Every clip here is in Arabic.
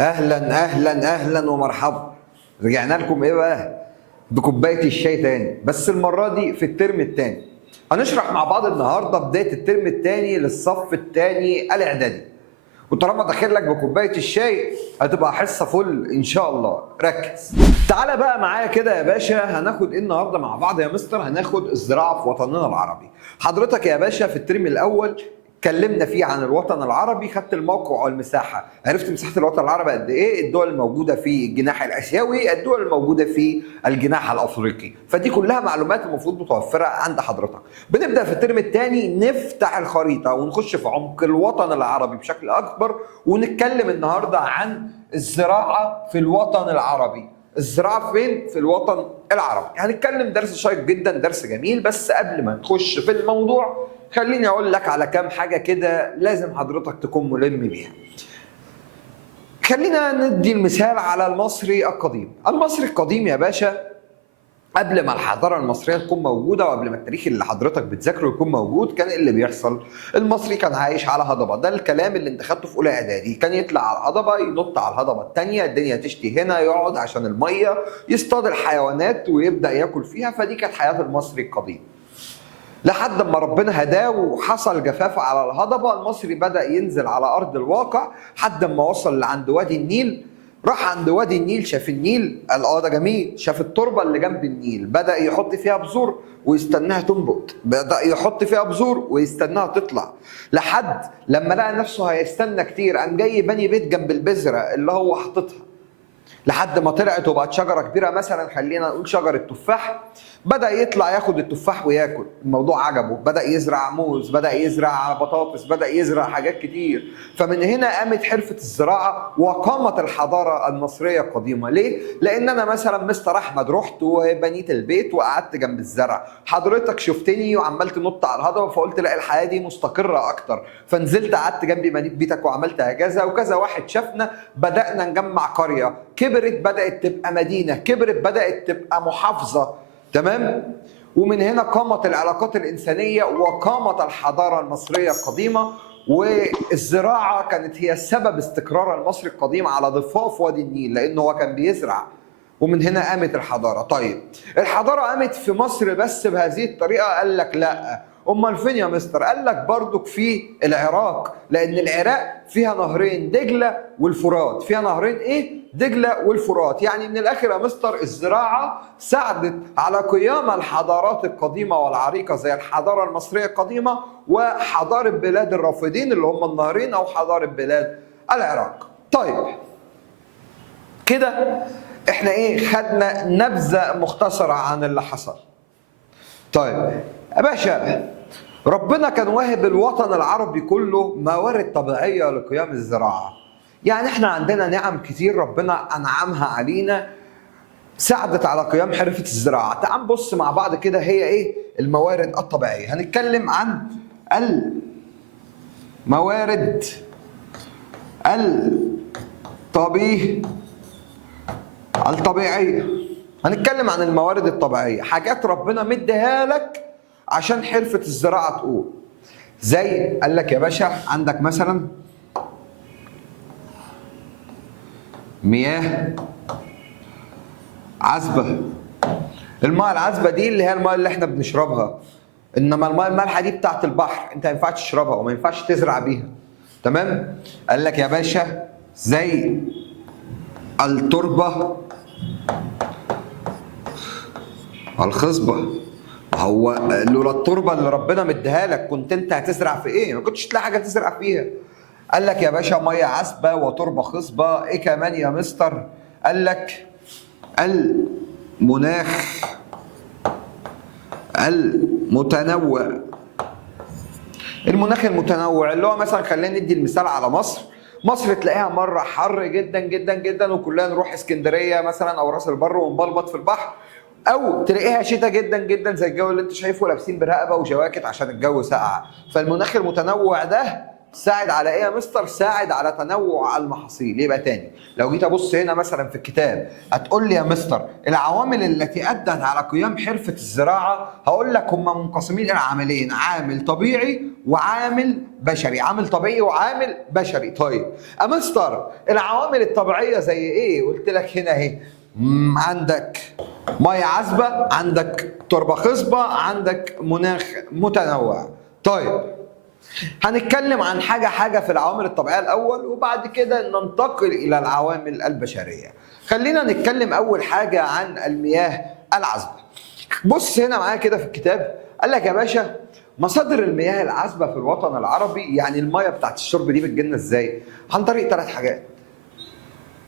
اهلا اهلا اهلا ومرحبا. رجعنا لكم ايه بقى؟ بكوبايه الشاي تاني، بس المره دي في الترم التاني. هنشرح مع بعض النهارده بدايه الترم التاني للصف التاني الاعدادي. وطالما داخل لك بكوبايه الشاي هتبقى حصه فل ان شاء الله. ركز تعالى بقى معايا كده يا باشا. هناخد ايه النهارده مع بعض يا مستر؟ هناخد الزراعه في وطننا العربي. حضرتك يا باشا في الترم الاول اتكلمنا فيه عن الوطن العربي، خدت الموقع والمساحه، عرفت مساحه الوطن العربي قد ايه، الدول الموجوده في الجناح الاسيوي، الدول الموجوده في الجناح الافريقي. فدي كلها معلومات المفروض متوفره عند حضرتك. بنبدا في الترم الثاني نفتح الخريطه ونخش في عمق الوطن العربي بشكل اكبر، ونتكلم النهارده عن الزراعه في الوطن العربي. الزراعه فين؟ في الوطن العربي. هنتكلم درس شيق جدا، درس جميل. بس قبل ما نخش في الموضوع خليني اقول لك على كام حاجه كده لازم حضرتك تكون ملم بيها. خلينا ندي المثال على المصري القديم. المصري القديم يا باشا قبل ما الحضاره المصريه تكون موجوده وقبل ما التاريخ اللي حضرتك بتذاكره يكون موجود، كان اللي بيحصل المصري كان عايش على هضبه. ده الكلام اللي انت خدته في اولى اعدادي. كان يطلع على الهضبه، ينط على الهضبه الثانيه، الدنيا تشتي هنا، يقعد عشان الميه، يصطاد الحيوانات ويبدا ياكل فيها. فدي كانت حياه المصري القديم. لحد ما ربنا هداه وحصل جفاف على الهضبه، المصري بدا ينزل على ارض الواقع لحد ما وصل لعند وادي النيل. راح عند وادي النيل، شاف النيل، قال اه ده جميل. شاف التربه اللي جنب النيل، بدا يحط فيها بذور ويستناها تنبت، بدا يحط فيها بذور ويستناها تطلع، لحد لما لقى نفسه هيستنى كتير قام جاي بني بيت جنب البذره اللي هو حاططها، لحد ما طلعت وبقت شجره كبيره. مثلا خلينا نقول شجره تفاح. بدا يطلع ياخد التفاح وياكل. الموضوع عجبه، بدا يزرع موز، بدا يزرع بطاطس، بدا يزرع حاجات كتير. فمن هنا قامت حرفه الزراعه وقامت الحضاره المصريه القديمه. ليه؟ لان انا مثلا مستر احمد رحت وبنيت البيت وقعدت جنب الزرع، حضرتك شفتني وعمال تنط على الهضبه فقلت لا الحياه دي مستقره اكتر، فنزلت قعدت جنبي بنيت بيتك وعملت هكذا. وكذا واحد شافنا، بدانا نجمع قريه، كبرت بدات تبقى مدينه، كبرت بدات تبقى محافظه. تمام؟ ومن هنا قامت العلاقات الإنسانية وقامت الحضارة المصرية القديمة. والزراعة كانت هي سبب استقرار المصري القديم على ضفاف وادي النيل، لأنه هو كان بيزرع. ومن هنا قامت الحضارة. طيب الحضارة قامت في مصر بس بهذه الطريقة؟ قال لك لا. امال فين يا مستر؟ قال لك برضك في العراق، لان العراق فيها نهرين دجله والفرات. فيها نهرين ايه؟ دجله والفرات. يعني من الاخر يا مستر الزراعه ساعدت على قيام الحضارات القديمه والعريقه زي الحضاره المصريه القديمه وحضاره بلاد الرافدين اللي هم النهرين، او حضاره بلاد العراق. طيب كده احنا ايه؟ خدنا نبذه مختصره عن اللي حصل. طيب يا باشا، ربنا كان واهب الوطن العربي كله موارد طبيعية لقيام الزراعة. يعني احنا عندنا نعم كتير ربنا أنعمها علينا ساعدت على قيام حرفة الزراعة. تعال نبص مع بعض كده هي ايه الموارد الطبيعية. هنتكلم عن الموارد الطبيعية. هنتكلم عن الموارد الطبيعية، حاجات ربنا مديها لك عشان حرفة الزراعة تقوم. زي قال لك يا باشا عندك مثلا مياه عذبة. المياه العذبة دي اللي هي المياه اللي احنا بنشربها، انما المياه المالحة دي بتاعت البحر، انت ما ينفعش تشربها وما ينفعش تزرع بيها. تمام؟ قال لك يا باشا زي التربة الخصبة. هو لولا التربه اللي ربنا مديها لك كنت انت هتزرع في ايه؟ ما كنتش تلاقي حاجه تزرع فيها. قال لك يا باشا ميه عذبه وتربه خصبه. ايه كمان يا مستر؟ قال لك المناخ المتنوع. المناخ المتنوع اللي هو مثلا خلينا ندي المثال على مصر. مصر تلاقيها مره حر جدا جدا جدا وكلنا نروح اسكندريه مثلا او راس البر ونبلبط في البحر، او تلاقيها شتاء جدا جدا زي الجو اللي انت شايفه، لابسين برقبه وجواكت عشان الجو ساقع. فالمناخ المتنوع ده ساعد على ايه يا مستر؟ ساعد على تنوع المحاصيل. يبقى تاني لو جيت ابص هنا مثلا في الكتاب هتقول لي يا مستر العوامل التي ادت على قيام حرفه الزراعه، هقول لك هم منقسمين الى عاملين، عامل طبيعي وعامل بشري. عامل طبيعي وعامل بشري. طيب يا مستر العوامل الطبيعيه زي ايه؟ قلت لك هنا اهي، عندك ميه عذبه، عندك تربه خصبه، عندك مناخ متنوع. طيب هنتكلم عن حاجة حاجة في العوامل الطبيعية الأول وبعد كده ننتقل إلى العوامل البشرية. خلينا نتكلم أول حاجة عن المياه العذبة. بص هنا معايا كده في الكتاب، قال لك يا باشا مصادر المياه العذبة في الوطن العربي، يعني المياه بتاعت الشرب دي بتجيلنا ازاي؟ عن طريق 3 حاجات.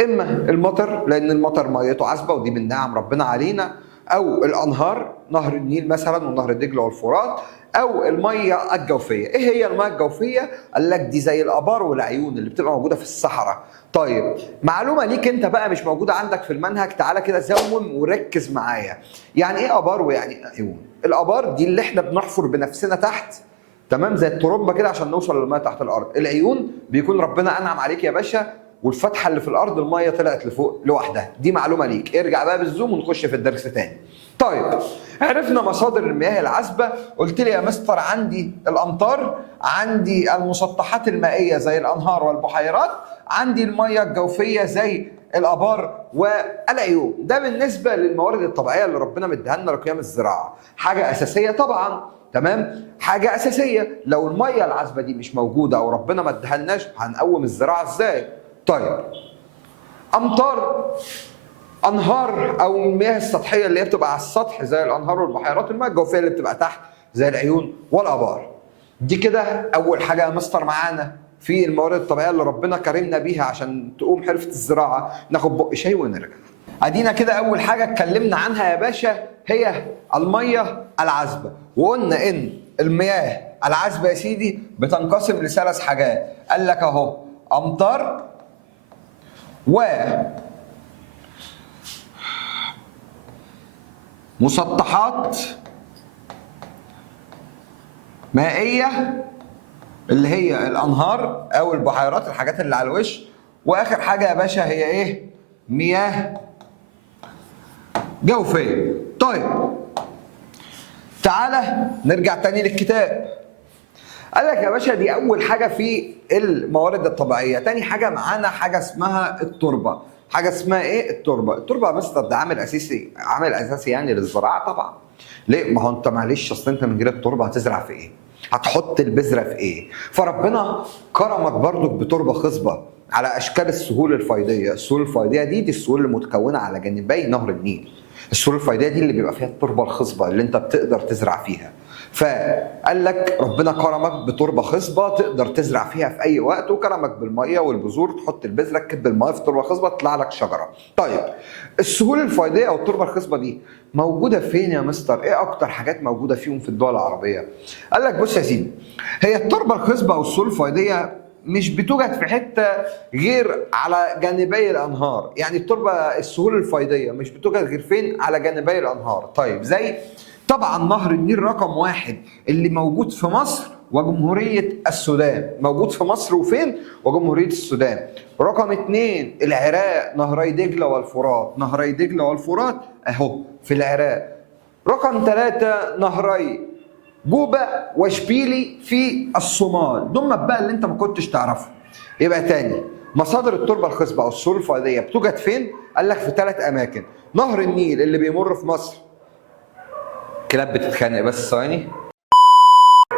إما المطر، لأن المطر ميته عذبة ودي من نعم ربنا علينا، أو الأنهار، نهر النيل مثلا ونهر دجلة والفرات، او الميه الجوفيه. ايه هي الميه الجوفيه؟ قال لك دي زي الابار والعيون اللي بتبقى موجوده في الصحراء. طيب معلومه ليك انت بقى مش موجوده عندك في المنهج، تعالى كده زوم وركز معايا. يعني ايه ابار ويعني عيون؟ الابار دي اللي احنا بنحفر بنفسنا تحت، تمام، زي الترمبه كده عشان نوصل للميه تحت الارض. العيون بيكون ربنا انعم عليك يا باشا والفتحه اللي في الارض الميه طلعت لفوق لوحدها. دي معلومه ليك، ارجع بقى بالزوم ونخش في الدرس تاني. طيب عرفنا مصادر المياه العذبه. قلت لي يا مستر عندي الامطار، عندي المسطحات المائيه زي الانهار والبحيرات، عندي المياه الجوفيه زي الابار والعيون. ده بالنسبه للموارد الطبيعيه اللي ربنا مديها لنا لقيام الزراعه. حاجه اساسيه طبعا، تمام، حاجه اساسيه. لو المياه العذبه دي مش موجوده او ربنا ما ادهالناش هنقوم الزراعه ازاي؟ طيب امطار، انهار او المياه السطحيه اللي هي بتبقى على السطح زي الانهار والبحيرات، المياه الجوفيه اللي بتبقى تحت زي العيون والابار. دي كده اول حاجه يا مستر معانا في الموارد الطبيعيه اللي ربنا كرمنا بيها عشان تقوم حرفه الزراعه. ناخد بق شاي ونرجع. ادينا كده اول حاجه اتكلمنا عنها يا باشا هي الميه العذبه، وقلنا ان المياه العذبه يا سيدي بتنقسم ل3 حاجات. قال لك اهو امطار مسطحات مائية اللي هي الأنهار أو البحيرات، الحاجات اللي على الوش، وآخر حاجة يا باشا هي إيه؟ مياه جوفية. طيب تعالى نرجع تاني للكتاب. قال لك يا باشا دي أول حاجة في الموارد الطبيعية. تاني حاجة معانا حاجة اسمها التربة. حاجة اسمها إيه؟ التربة. التربة يا مستر ده عامل أساسي، عامل أساسي يعني للزراعة طبعا. ليه؟ ما هو أنت معلش أصل أنت من غير التربة هتزرع في إيه؟ هتحط البذرة في إيه؟ فربنا كرمك برضك بتربة خصبة على أشكال السهول الفيضية. السهول الفيضية دي السهول المتكونة على جانبي نهر النيل. السهول الفيضية دي اللي بيبقى فيها التربة الخصبة اللي أنت بتقدر تزرع فيها. فقال لك ربنا كرمك بتربه خصبه تقدر تزرع فيها في اي وقت، وكرمك بالميه والبذور، تحط البذره تكب الميه في تربه خصبه تطلع لك شجره. طيب السهول الفيضيه او التربه الخصبه دي موجوده فين يا مستر؟ ايه اكتر حاجات موجوده فيهم في الدول العربيه؟ قال لك بص يا سيدي، هي التربه الخصبه او السهول الفيضيه مش بتوجد في حته غير على جانبي الانهار. يعني التربه السهول الفيضيه مش بتوجد غير فين؟ على جانبي الانهار. طيب زي طبعا نهر النيل رقم 1 اللي موجود في مصر وجمهورية السودان. موجود في مصر وفين؟ وجمهورية السودان. رقم 2 العراق، نهري دجلة والفرات. نهري دجلة والفرات اهو في العراق. رقم 3 نهري جوبة وشبيلي في الصومال. دول بقى اللي انت ما كنتش تعرفه. يبقى تاني مصادر التربة الخصبة او السهول الفيضية بتوجد فين؟ قال لك في 3 اماكن. نهر النيل اللي بيمر في مصر. كلاب بتتخانق بس ثواني.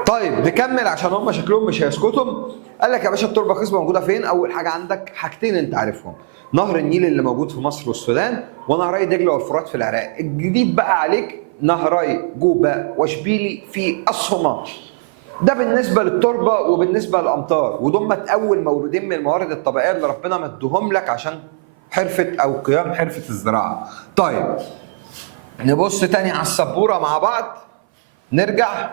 طيب نكمل عشان هم شكلهم مش هيسكتوا. قال لك يا باشا التربه الخصبه موجوده فين؟ اول حاجه عندك حاجتين انت عارفهم، نهر النيل اللي موجود في مصر والسودان، ونهري دجله والفرات في العراق. الجديد بقى عليك نهري جوبه وشبيلي في الصومال. ده بالنسبه للتربه وبالنسبه للامطار، ودول اول مولودين من الموارد الطبيعيه اللي ربنا مدهم لك عشان حرفه او قيام حرفه الزراعه. طيب نبص تاني على السبوره مع بعض. نرجع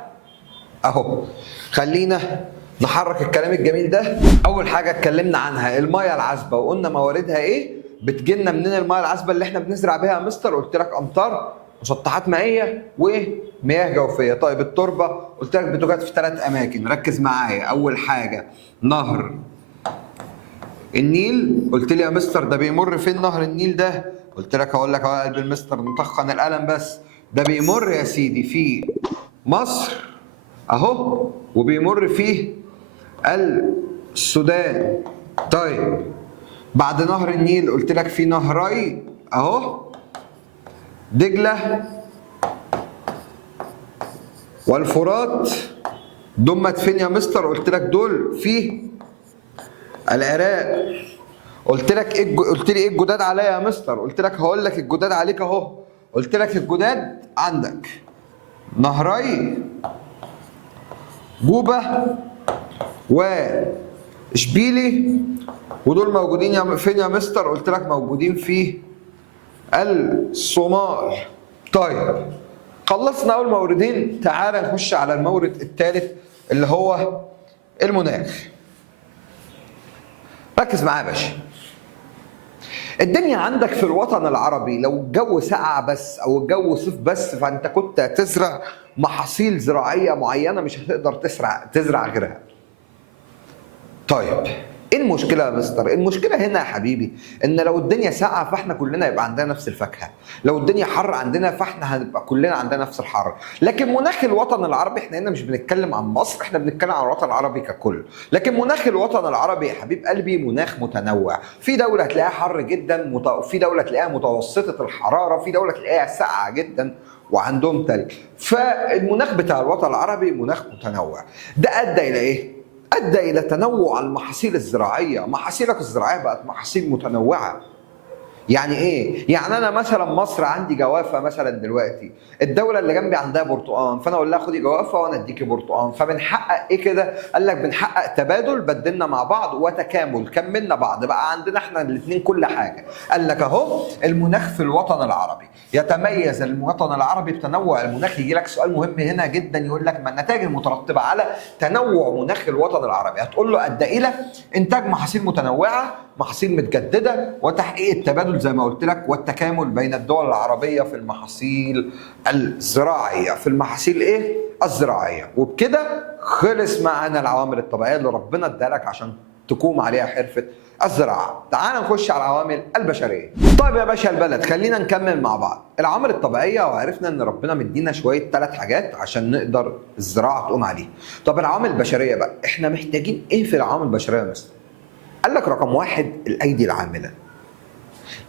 اهو، خلينا نحرك الكلام الجميل ده. اول حاجه اتكلمنا عنها الميه العذبه، وقلنا مواردها ايه؟ بتجيلنا منين الميه العذبه اللي احنا بنزرع بيها يا مستر؟ قلت لك امطار مسطحات مائيه ومياه جوفيه. طيب التربه قلت لك بتوجد في 3 اماكن، ركز معايا. اول حاجه نهر النيل. قلت لي يا مستر ده بيمر فين نهر النيل ده؟ قلت لك هقول لك اهو يا قلب المستر، نطخن القلم بس. ده بيمر يا سيدي في مصر اهو، وبيمر فيه السودان. طيب بعد نهر النيل قلت لك في نهري اهو، دجله والفرات. دمت فين يا مستر؟ قلت لك دول في العراق. قلت لك ايه قلت لي ايه الجداد عليا يا مستر؟ قلت لك هقول لك الجداد عليك اهو. قلت لك الجداد عندك نهري جوبه واشبيلي، ودول موجودين فين يا مستر؟ قلت لك موجودين في الصومال. طيب خلصنا اول موردين، تعال نخش على المورد الثالث اللي هو المناخ. ركز معايا يا باشا. الدنيا عندك في الوطن العربي لو الجو سقع بس او الجو صيف بس، فانت كنت هتزرع محاصيل زراعيه معينه مش هتقدر تزرع غيرها. طيب ايه المشكله يا مستر؟ المشكله هنا يا حبيبي ان لو الدنيا ساقعه فاحنا كلنا يبقى عندنا نفس الفاكهه، لو الدنيا حر عندنا فاحنا هنبقى كلنا عندنا نفس الحر. لكن مناخ الوطن العربي، احنا هنا مش بنتكلم عن مصر، احنا بنتكلم عن الوطن العربي ككل. لكن مناخ الوطن العربي يا حبيب قلبي مناخ متنوع، في دوله تلاقيها حر جدا، في دوله تلاقيها متوسطه الحراره، في دوله تلاقيها ساقعه جدا وعندهم تلج. فالمناخ بتاع الوطن العربي مناخ متنوع. ده ادى الى ايه؟ أدى إلى تنوع المحاصيل الزراعية. محاصيلك الزراعية بقت محاصيل متنوعة. يعني إيه؟ يعني أنا مثلا مصر عندي جوافة مثلا دلوقتي، الدولة اللي جنبي عندها برتقان، فأنا أقول لها خدي جوافة وأنا أديكي برتقان، فبنحقق إيه كده؟ قال لك بنحقق تبادل، بدلنا مع بعض وتكامل، كملنا بعض، بقى عندنا إحنا الاتنين كل حاجة. قال لك أهو المناخ في الوطن العربي يتميز الوطن العربي بتنوع المناخ. يجي لك سؤال مهم هنا جدا يقول لك ما النتائج المترتبه على تنوع مناخ الوطن العربي؟ هتقول له ادى الى انتاج محاصيل متنوعه، محاصيل متجدده، وتحقيق التبادل زي ما قلت لك والتكامل بين الدول العربيه في المحاصيل الزراعيه، في المحاصيل ايه؟ الزراعيه. وبكده خلص معانا العوامل الطبيعيه اللي ربنا اداها لك عشان تقوم عليها حرفه الزراعه. تعال نخش على العوامل البشريه. طيب يا باشا البلد، خلينا نكمل مع بعض العوامل الطبيعيه، وعرفنا ان ربنا مدينا شويه 3 حاجات عشان نقدر الزراعه تقوم عليها. طب العوامل البشريه بقى، احنا محتاجين ايه في العوامل البشريه يا مستر؟ قال لك رقم 1 الايدي العامله.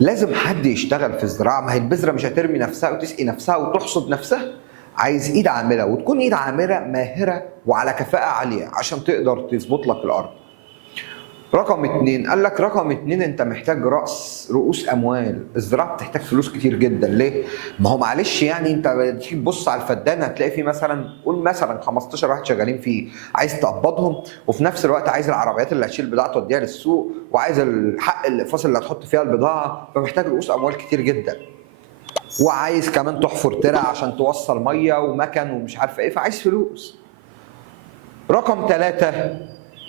لازم حد يشتغل في الزراعه، ما هي البذره مش هترمي نفسها وتسقي نفسها وتحصد نفسها، عايز ايد عامله، وتكون ايد عامله ماهره وعلى كفاءه عاليه عشان تقدر تظبط لك الارض. رقم 2 قال لك رقم 2 انت محتاج رؤوس اموال. الزراعه بتحتاج فلوس كتير جدا. ليه؟ ما هو معلش يعني انت تيجي تبص على الفدان هتلاقي فيه مثلا، قول مثلا 15 واحد شغالين فيه، عايز تقبضهم وفي نفس الوقت عايز العربيات اللي هتشيل بضاعه توديها للسوق، وعايز الحق الاقفاص اللي هتحط فيها البضاعه، فمحتاج رؤوس اموال كتير جدا. وعايز كمان تحفر ترع عشان توصل ميه ومكن ومش عارفه ايه، فعايز فلوس. رقم 3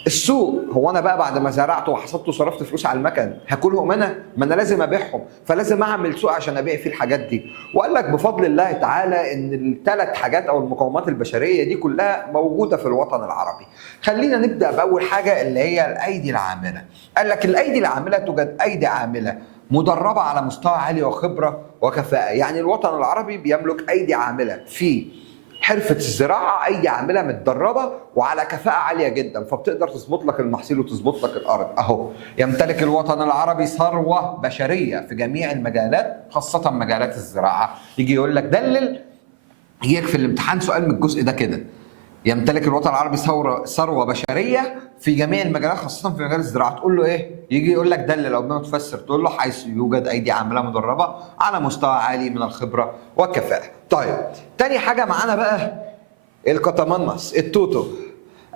السوق. هو انا بقى بعد ما زرعت وحصدت وصرفت فلوس على المكن هاكلهم انا؟ ما انا لازم ابيعهم، فلازم اعمل سوق عشان ابيع فيه الحاجات دي. وقال لك بفضل الله تعالى ان ال3 حاجات او المقومات البشريه دي كلها موجوده في الوطن العربي. خلينا نبدا باول حاجه اللي هي الايدي العامله. قال لك الايدي العامله توجد ايدي عامله مدربه على مستوى عالي وخبره وكفاءه. يعني الوطن العربي بيملك ايدي عامله في حرفة الزراعة، أيدي عاملة متدربة وعلى كفاءة عالية جدا، فبتقدر تظبط لك المحصول وتظبط لك الأرض. أهو يمتلك الوطن العربي ثروة بشرية في جميع المجالات، خاصة مجالات الزراعة. يجي يقول لك دلل، يجيك في الامتحان سؤال من الجزء ده كده، يمتلك الوطن العربي ثروه بشريه في جميع المجالات خاصه في مجال الزراعه. تقول له ايه؟ يجي يقول لك دلل او بما تفسر، تقول له حيث يوجد ايدي عامله مدربه على مستوى عالي من الخبره والكفاءه. طيب تاني حاجه معانا بقى الكتمنص، التوتو.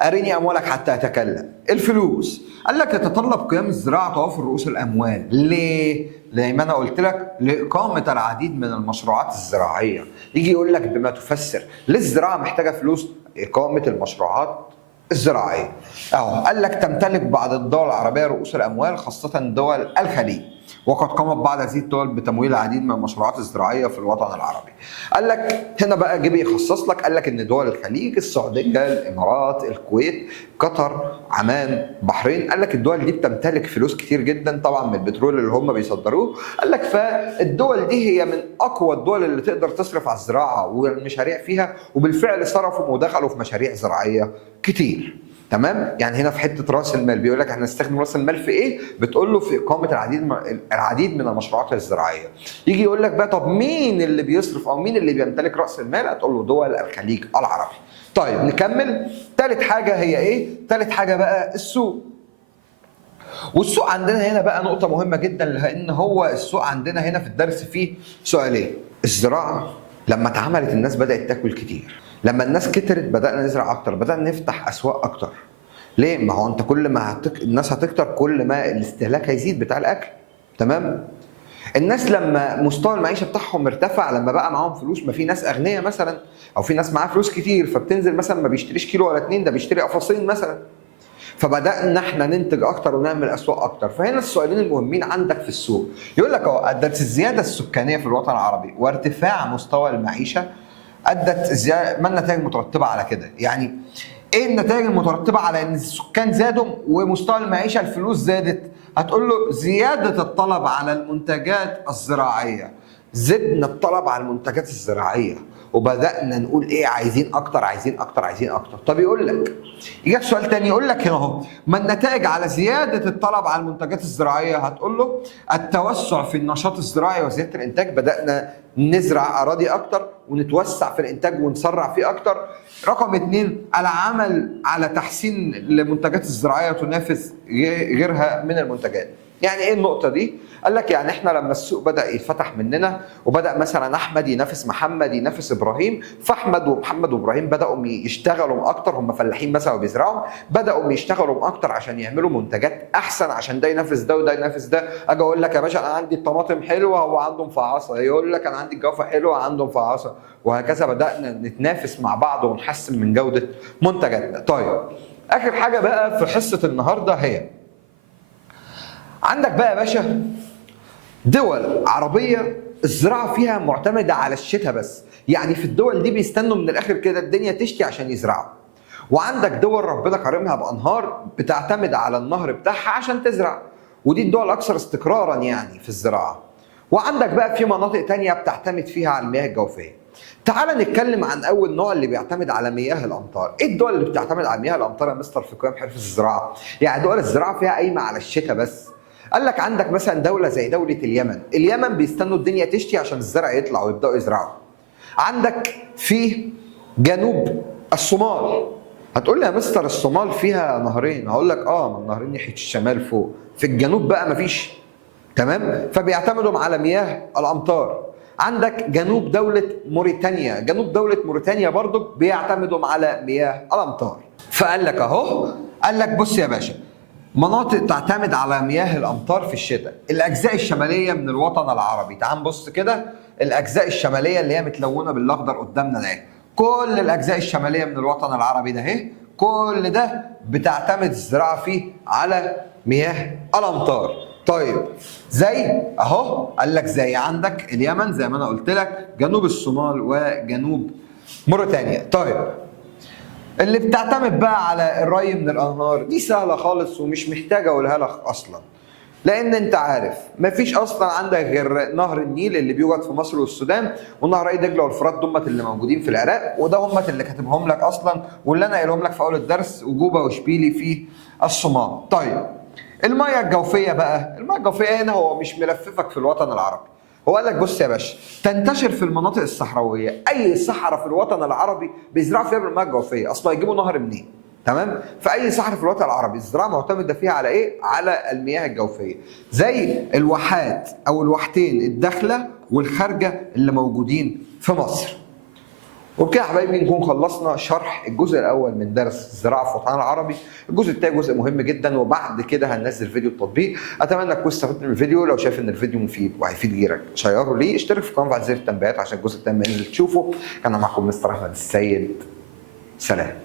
أريني أموالك حتى أتكلم. الفلوس. قال لك يتطلب قيام الزراعة توافر رؤوس الأموال. ليه؟ زي ما أنا قلت لك لإقامة العديد من المشروعات الزراعية. يجي يقول لك بما تفسر، ليه الزراعة محتاجة فلوس؟ إقامة المشروعات الزراعية. أهو قال لك تمتلك بعض الدول العربية رؤوس الأموال خاصة دول الخليج. وقد قامت بعض هذه الدول بتمويل العديد من المشروعات الزراعيه في الوطن العربي. قال لك هنا بقى جه بيخصص لك، قال لك ان دول الخليج، السعوديه، الامارات، الكويت، قطر، عمان، بحرين، قال لك الدول دي بتمتلك فلوس كتير جدا طبعا من البترول اللي هم بيصدروه. قال لك فالدول دي هي من اقوى الدول اللي تقدر تصرف على الزراعه والمشاريع فيها، وبالفعل صرفوا ودخلوا في مشاريع زراعيه كتير. تمام؟ يعني هنا في حته راس المال بيقول لك احنا هنستخدم راس المال في ايه؟ بتقول له في اقامه العديد من المشروعات الزراعيه. يجي يقول لك بقى طب مين اللي بيصرف او مين اللي بيمتلك راس المال؟ هتقول له دول الخليج العربي. طيب نكمل. ثالث حاجه هي ايه؟ ثالث حاجه بقى السوق. والسوق عندنا هنا بقى نقطه مهمه جدا، لان هو السوق عندنا هنا في الدرس فيه سؤالين. الزراعه لما اتعملت الناس بدات تاكل كتير، لما الناس كترت بدأنا نزرع أكتر، بدأنا نفتح أسواق أكتر. ليه؟ ما هو أنت كل ما الناس هتكتر كل ما الاستهلاك هيزيد بتاع الأكل. تمام؟ الناس لما مستوى المعيشة بتاعهم ارتفع، لما بقى معاهم فلوس، ما في ناس أغنياء مثلا أو في ناس معاها فلوس كتير، فبتنزل مثلا ما بيشتريش كيلو ولا اتنين، ده بيشتري قفصين مثلا. فبدأنا احنا ننتج أكتر ونعمل أسواق أكتر. فهنا السؤالين المهمين عندك في السوق. يقول لك أهو أدت الزيادة السكانية في الوطن العربي وارتفاع مستوى المعيشة ادت ما النتائج المترتبه على كده؟ يعني ايه النتائج المترتبه على ان السكان زادوا ومستوى المعيشه الفلوس زادت؟ هتقول له زياده الطلب على المنتجات الزراعيه. زدنا الطلب على المنتجات الزراعيه وبدانا نقول ايه؟ عايزين اكتر عايزين اكتر عايزين اكتر. طب يقول لك يجيك سؤال تاني يقول لك هنا اهو ما النتائج على زياده الطلب على المنتجات الزراعيه؟ هتقول له التوسع في النشاط الزراعي وزياده الانتاج، بدانا نزرع اراضي اكتر ونتوسع في الانتاج ونسرع فيه اكتر. رقم 2 العمل على تحسين المنتجات الزراعيه تنافس غيرها من المنتجات. يعني ايه النقطه دي؟ قال لك يعني احنا لما السوق بدا يتفتح مننا وبدا مثلا احمد ينافس محمد ينافس ابراهيم، فاحمد ومحمد وابراهيم بداوا يشتغلوا اكتر، هم فلاحين مثلا وبيزرعوا، بداوا يشتغلوا اكتر عشان يعملوا منتجات احسن عشان ده ينافس ده وده ينافس ده. اجي اقول لك يا باشا انا عندي الطماطم حلوه هو عنده مفعصه، يقول لك انا عندي الجوافه حلوه عنده مفعصه، وهكذا بدانا نتنافس مع بعض ونحسن من جوده منتجاتنا. طيب اخر حاجه بقى في حصه النهارده هي عندك بقى يا باشا دول عربية الزراعة فيها معتمدة على الشتاء بس، يعني في الدول دي بيستنوا من الآخر كده الدنيا تشتي عشان يزرعوا. وعندك دول ربنا كرمها بأنهار بتعتمد على النهر بتاعها عشان تزرع، ودي الدول الأكثر استقرارا يعني في الزراعة. وعندك بقى في مناطق تانية بتعتمد فيها على المياه الجوفية. تعال نتكلم عن أول نوع اللي بيعتمد على مياه الأمطار. إيه الدول اللي بتعتمد على مياه الأمطار يا مستر في قيام حرفة الزراعة؟ يعني دول الزراعة فيها قايمة على الشتاء بس. قال لك عندك مثلا دولة زي دولة اليمن، اليمن بيستنوا الدنيا تشتي عشان الزرع يطلع ويبدأوا يزرعوا. عندك في جنوب الصومال، هتقول لي يا مستر الصومال فيها نهرين، هقول لك ما النهرين ناحية الشمال فوق، في الجنوب بقى مفيش. تمام؟ فبيعتمدوا على مياه الأمطار. عندك جنوب دولة موريتانيا، جنوب دولة موريتانيا برضو بيعتمدوا على مياه الأمطار. فقال لك أهو، قال لك بص يا باشا مناطق تعتمد على مياه الامطار في الشتاء، الاجزاء الشماليه من الوطن العربي. تعال نبص كده الاجزاء الشماليه اللي هي متلونه بالاخضر قدامنا ده، كل الاجزاء الشماليه من الوطن العربي ده اهي، كل ده بتعتمد الزراعه فيه على مياه الامطار. طيب زي اهو قال لك زي عندك اليمن زي ما انا قلت لك، جنوب الصومال وجنوب موريتانيا. طيب اللي بتعتمد بقى على الري من الانهار دي سهله خالص ومش محتاجه اقولها لك اصلا، لان انت عارف مفيش اصلا عندك غير نهر النيل اللي بيوجد في مصر والسودان، ونهر اي دجله والفرات دمت اللي موجودين في العراق، وده همت اللي كاتبهم لك اصلا واللي انا قايلهم لك في اول الدرس، وجوبا وشبيلي في الصومال. طيب الميه الجوفيه بقى، الميه الجوفيه هنا هو مش ملففك في الوطن العربي، هو قال لك بص يا باشا تنتشر في المناطق الصحراويه، اي صحراء في الوطن العربي بيزرعوا فيها بالميه الجوفيه، اصلا يجيبوا نهر منين؟ تمام؟ فاي صحراء في الوطن العربي الزراعه معتمده فيها على ايه؟ على المياه الجوفيه، زي الواحات او الواحتين الداخله والخارجه اللي موجودين في مصر. وبكده يا حبايبي نكون خلصنا شرح الجزء الاول من درس الزراعه في الوطن العربي. الجزء الثاني جزء مهم جدا، وبعد كده هننزل فيديو التطبيق. اتمنى تكون استفدت من الفيديو، لو شايف ان الفيديو مفيد وهيفيد غيرك شيره ليه، اشترك في القناه وفعل زر التنبيهات عشان الجزء الثاني ما ينزل تشوفه. كان معكم مستر احمد السيد، سلام.